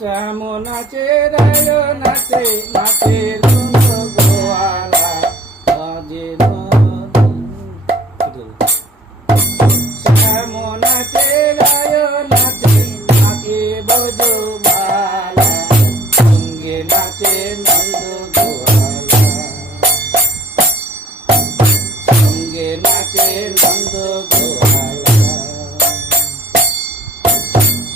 শ্যাম নাচে রায় নাচে নাচে রুন গোয়ালা বাজে শ্যাম নাচে রায় নাচে নাচে বজো বালা সঙ্গে নাচে নন্দ গোয়ালা সঙ্গে নাচে নন্দ গোয়ালা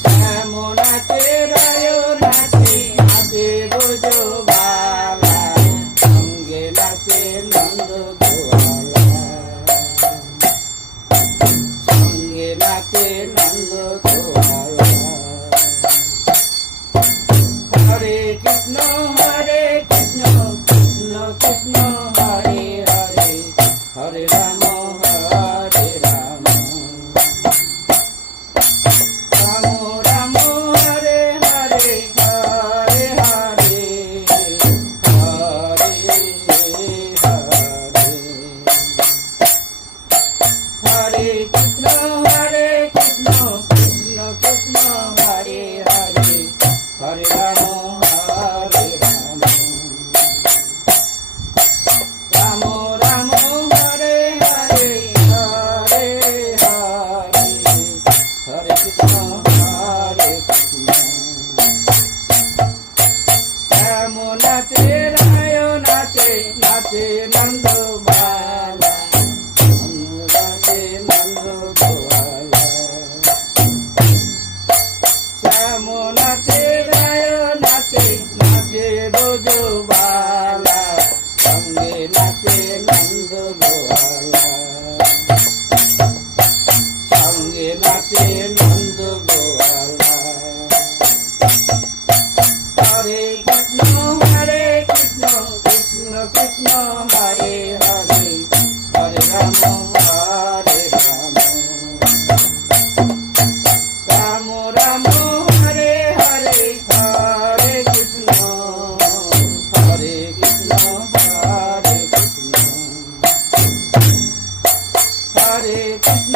শ্যাম নাচে রায় নাচে নাচে বজো বালা সঙ্গে নাচে নন্দ গোয়ালা সঙ্গে নাচে নন্দ গোয়ালা হরে কৃষ্ণ কৃষ্ণ কৃষ্ণ হরে হরে হরে রাম রাম রাম হরে হরে হরে হরে হরে হরে হরে কৃষ্ণ কৃষ্ণ কৃষ্ণ হরে হরে হরে রাম রাম রাম হরে হরে হরে হরে হরে কৃষ্ণ শ্যাম নাচে রায় নাচে নাচে নন্দ বালা নাচে নন্দ গোয়ালা শ্যাম নাচে রায় নাচে নাচে বোঝো বালা সঙ্গে নাচে নন্দ গোয়ালা সঙ্গে নাচে নন্দ গোয়ালা হরে কৃষ্ণ কৃষ্ণ কৃষ্ণ হরে হরে হরে রাম রাম রাম হরে হরে হরে কৃষ্ণ হরে কৃষ্ণ হরে কৃষ্ণ হরে কৃষ্ণ